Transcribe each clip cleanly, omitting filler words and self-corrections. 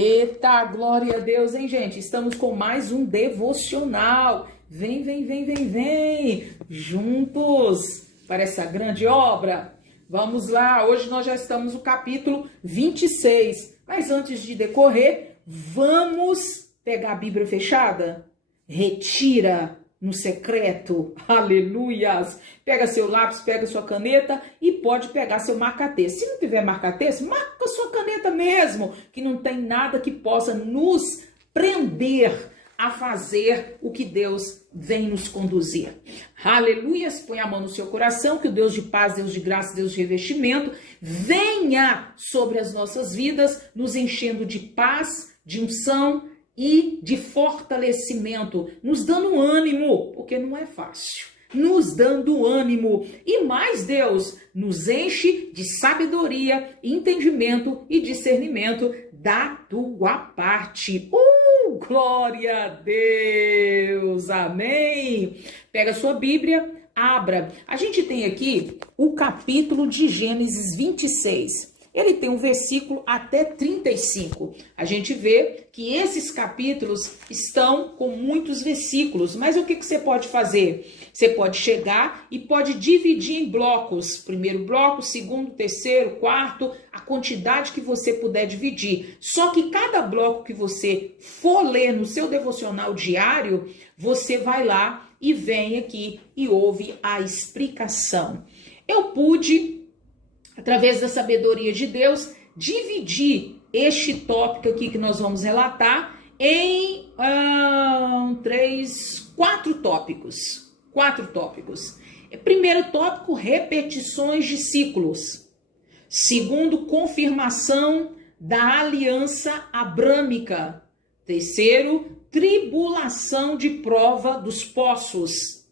Eita, glória a Deus, hein, gente? Estamos com mais um devocional. Vem, vem, vem, vem, vem. Juntos para essa grande obra. Vamos lá, hoje nós já estamos no capítulo 26. Mas antes de decorrer, vamos pegar a Bíblia fechada? Retira no secreto, aleluias. Pega seu lápis, pega sua caneta e pode pegar seu marca-texto. Se não tiver marca-texto, marca sua caneta mesmo, que não tem nada que possa nos prender a fazer o que Deus vem nos conduzir. Aleluias, põe a mão no seu coração, que o Deus de paz, Deus de graça, Deus de revestimento, venha sobre as nossas vidas, nos enchendo de paz, de unção e de fortalecimento, nos dando ânimo, porque não é fácil, nos dando ânimo. E mais, Deus nos enche de sabedoria, entendimento e discernimento da tua parte. Glória a Deus, amém. Pega a sua Bíblia, abra. A gente tem aqui o capítulo de Gênesis 26. Ele tem um versículo até 35. A gente vê que esses capítulos estão com muitos versículos, mas o que você pode fazer? Você pode chegar e pode dividir em blocos. Primeiro bloco, segundo, terceiro, quarto, a quantidade que você puder dividir. Só que cada bloco que você for ler no seu devocional diário, você vai lá e vem aqui e ouve a explicação. Eu pude, através da sabedoria de Deus, dividir este tópico aqui que nós vamos relatar em quatro tópicos. Primeiro tópico, repetições de ciclos. Segundo, confirmação da aliança abrâmica. Terceiro, tribulação de prova dos poços.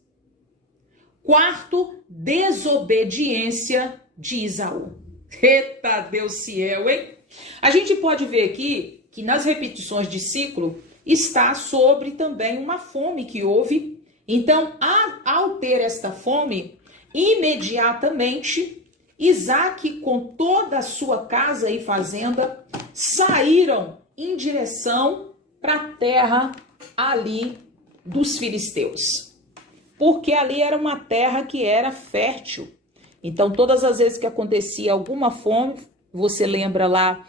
Quarto, desobediência de Isaú. Eita, Deus ciel, hein? A gente pode ver aqui que nas repetições de ciclo está sobre também uma fome que houve. Então, ao ter esta fome, imediatamente, Isaque, com toda a sua casa e fazenda, saíram em direção para a terra ali dos filisteus. Porque ali era uma terra que era fértil. Então, todas as vezes que acontecia alguma fome, você lembra lá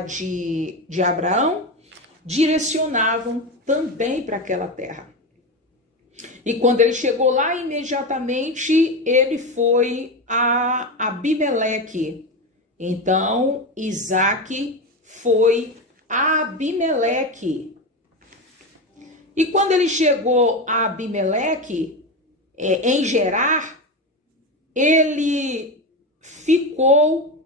de Abraão, direcionavam também para aquela terra. E quando ele chegou lá, imediatamente ele foi a Abimeleque. Então, Isaque foi a Abimeleque. E quando ele chegou a Abimeleque, em Gerar, ele ficou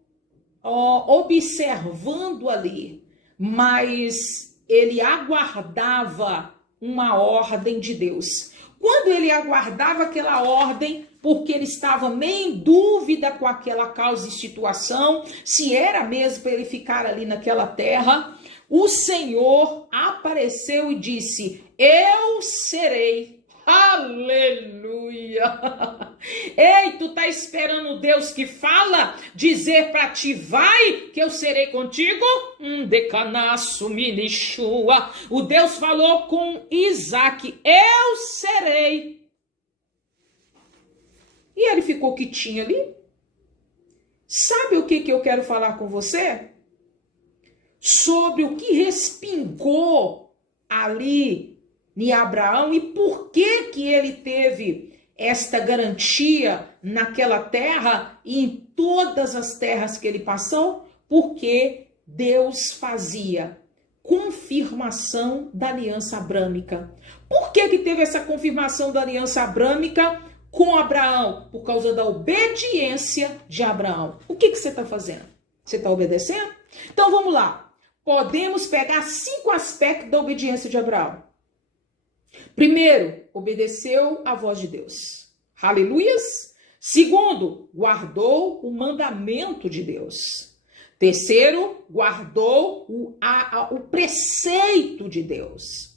observando ali, mas ele aguardava uma ordem de Deus. Quando ele aguardava aquela ordem, porque ele estava meio em dúvida com aquela causa e situação, se era mesmo para ele ficar ali naquela terra, o Senhor apareceu e disse: eu serei. Aleluia! Ei, tu tá esperando Deus que fala dizer para ti, vai, que eu serei contigo? Decanaço, milichua. O Deus falou com Isaque, eu serei. E ele ficou quietinho ali. Sabe o que eu quero falar com você? Sobre o que respingou ali em Abraão e por que ele teve esta garantia naquela terra e em todas as terras que ele passou? Porque Deus fazia confirmação da aliança abrâmica. Por que teve essa confirmação da aliança abrâmica com Abraão? Por causa da obediência de Abraão. O que você está fazendo? Você está obedecendo? Então vamos lá. Podemos pegar 5 aspectos da obediência de Abraão. Primeiro, obedeceu à voz de Deus. Aleluias. Segundo, guardou o mandamento de Deus. Terceiro, guardou o preceito de Deus.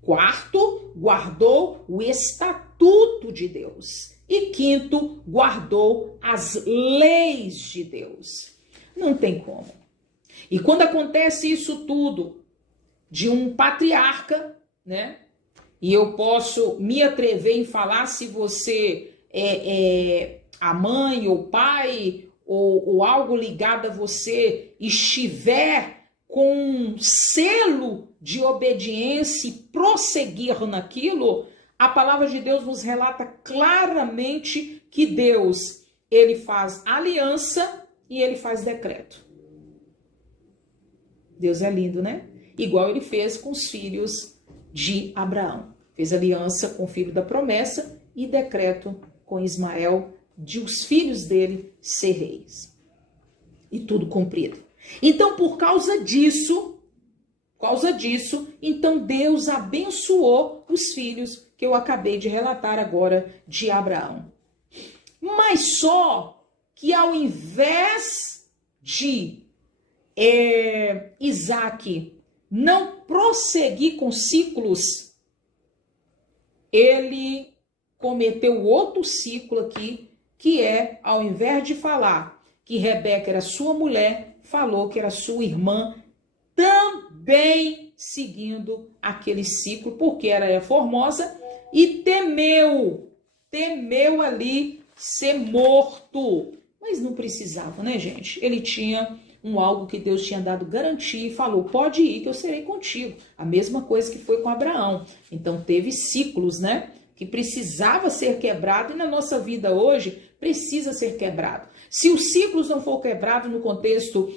Quarto, guardou o estatuto de Deus. E quinto, guardou as leis de Deus. Não tem como. E quando acontece isso tudo de um patriarca, né? E eu posso me atrever em falar se você é a mãe ou pai ou algo ligado a você estiver com um selo de obediência e prosseguir naquilo, a palavra de Deus nos relata claramente que Deus, ele faz aliança e ele faz decreto. Deus é lindo, né? Igual ele fez com os filhos de Abraão. Fez aliança com o filho da promessa e decreto com Ismael de os filhos dele ser reis. E tudo cumprido. Então, por causa disso, então Deus abençoou os filhos que eu acabei de relatar agora de Abraão. Mas só que ao invés de Isaac não prosseguir com ciclos, ele cometeu outro ciclo aqui, que é, ao invés de falar que Rebeca era sua mulher, falou que era sua irmã, também seguindo aquele ciclo, porque era formosa, e temeu ali ser morto. Mas não precisava, né, gente? Ele tinha algo que Deus tinha dado garantia e falou, pode ir que eu serei contigo. A mesma coisa que foi com Abraão. Então teve ciclos, né, que precisava ser quebrado e na nossa vida hoje precisa ser quebrado. Se os ciclos não for quebrado no contexto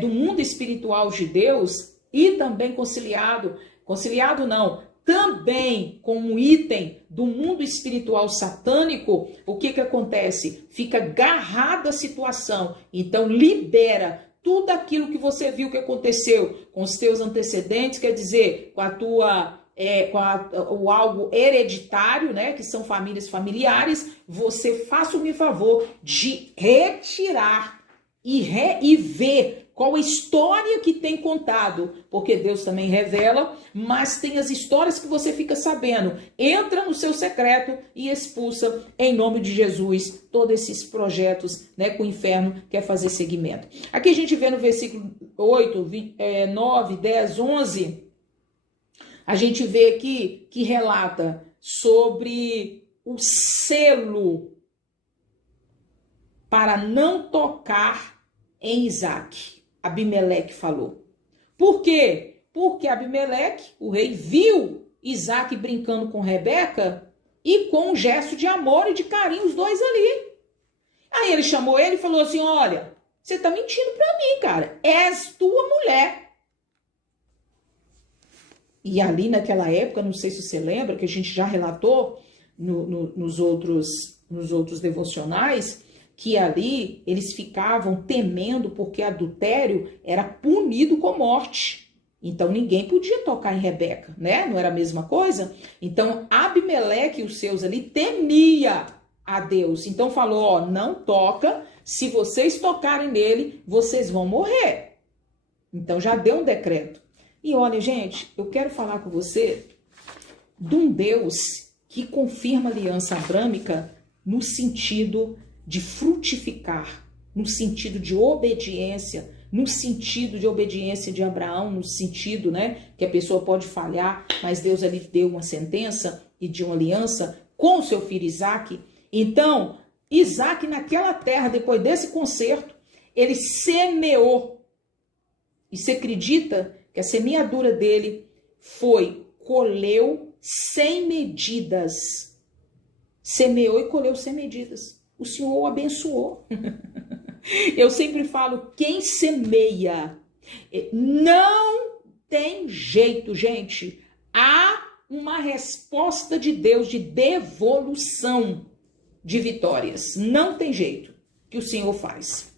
do mundo espiritual de Deus e também conciliado não, também com um item do mundo espiritual satânico, o que acontece? Fica agarrada a situação, então libera tudo aquilo que você viu que aconteceu com os teus antecedentes, quer dizer, com a tua o algo hereditário, né, que são famílias familiares, você faça-me favor de retirar e ver qual a história que tem contado, porque Deus também revela, mas tem as histórias que você fica sabendo. Entra no seu secreto e expulsa, em nome de Jesus, todos esses projetos, né, que o inferno quer fazer seguimento. Aqui a gente vê no versículo 8, 9, 10, 11... a gente vê aqui que relata sobre o selo para não tocar em Isaac. Abimeleque falou. Por quê? Porque Abimeleque, o rei, viu Isaac brincando com Rebeca e com um gesto de amor e de carinho, os dois ali. Aí ele chamou ele e falou assim, olha, você está mentindo para mim, cara. És tua mulher. E ali naquela época, não sei se você lembra, que a gente já relatou nos outros devocionais, que ali eles ficavam temendo porque adultério era punido com morte. Então ninguém podia tocar em Rebeca, né? Não era a mesma coisa? Então Abimeleque e os seus ali temia a Deus. Então falou, ó, não toca, se vocês tocarem nele, vocês vão morrer. Então já deu um decreto. E olha, gente, eu quero falar com você de um Deus que confirma a aliança abrâmica no sentido de frutificar, no sentido de obediência, no sentido de obediência de Abraão, no sentido, né, que a pessoa pode falhar, mas Deus ali deu uma sentença e de uma aliança com o seu filho Isaac. Então, Isaac naquela terra, depois desse concerto, ele semeou. E você acredita que a semeadura dele colheu sem medidas. Semeou e colheu sem medidas. O Senhor o abençoou. Eu sempre falo, quem semeia, não tem jeito, gente. Há uma resposta de Deus de devolução de vitórias. Não tem jeito que o Senhor faz.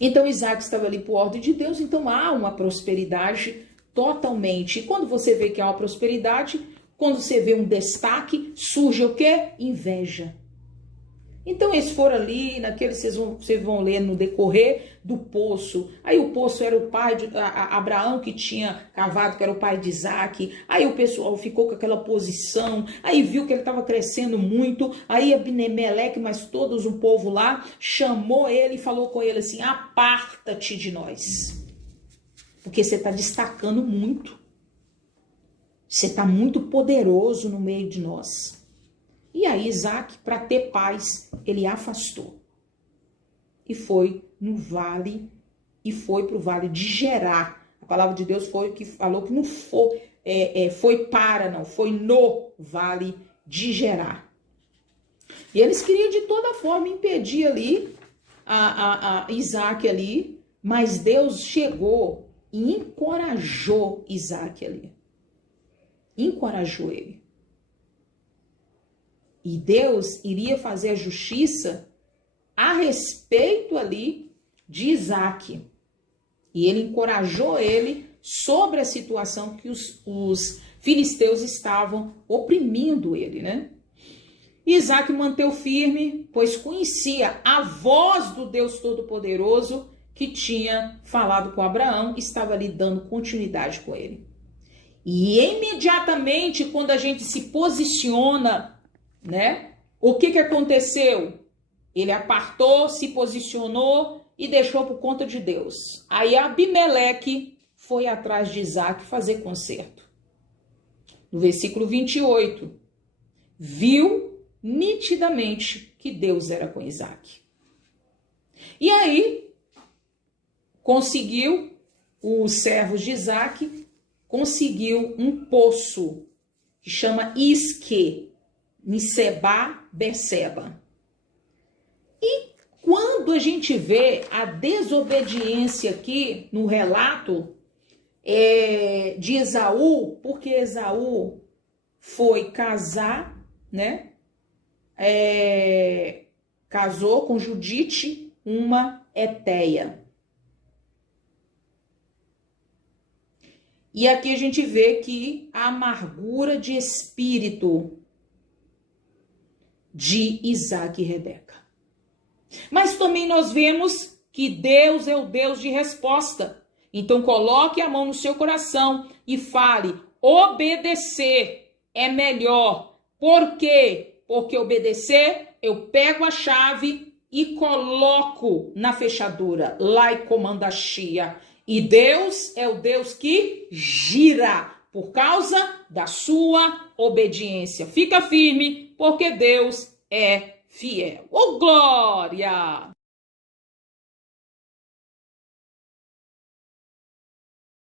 Então Isaac estava ali por ordem de Deus, então há uma prosperidade totalmente. E quando você vê que há uma prosperidade, quando você vê um destaque, surge o quê? Inveja. Então eles foram ali, vocês vão ler no decorrer do poço. Aí o poço era o pai de Abraão que tinha cavado, que era o pai de Isaac. Aí o pessoal ficou com aquela posição, aí viu que ele estava crescendo muito. Aí Abimeleque, mas todos o povo lá, chamou ele e falou com ele assim, aparta-te de nós. porque você está destacando muito. Você está muito poderoso no meio de nós. E aí Isaac, para ter paz, ele afastou. E foi no vale, e foi para o vale de Gerar. A palavra de Deus foi que falou que não foi, foi no vale de Gerar. E eles queriam de toda forma impedir ali a Isaac ali, mas Deus chegou e encorajou Isaac ali. Encorajou ele. E Deus iria fazer a justiça a respeito ali de Isaac. E ele encorajou ele sobre a situação que os filisteus estavam oprimindo ele, né? Isaac manteve firme, pois conhecia a voz do Deus Todo-Poderoso que tinha falado com Abraão, estava ali dando continuidade com ele. E imediatamente, quando a gente se posiciona, né? O que aconteceu? Ele apartou, se posicionou e deixou por conta de Deus. Aí Abimeleque foi atrás de Isaac fazer conserto. No versículo 28, viu nitidamente que Deus era com Isaac. E aí, conseguiu, os servos de Isaac, conseguiu um poço que chama Isque, Nicebá, Berseba. E quando a gente vê a desobediência aqui no relato de Esaú, porque Esaú foi casar, né? Casou com Judite, uma Eteia. E aqui a gente vê que a amargura de espírito de Isaac e Rebeca. Mas também nós vemos que Deus é o Deus de resposta. Então coloque a mão no seu coração e fale, obedecer é melhor. Por quê? Porque obedecer, eu pego a chave e coloco na fechadura. Lá e comanda a chia. E Deus é o Deus que gira por causa da sua obediência. Fica firme, porque Deus é fiel. Ô, glória!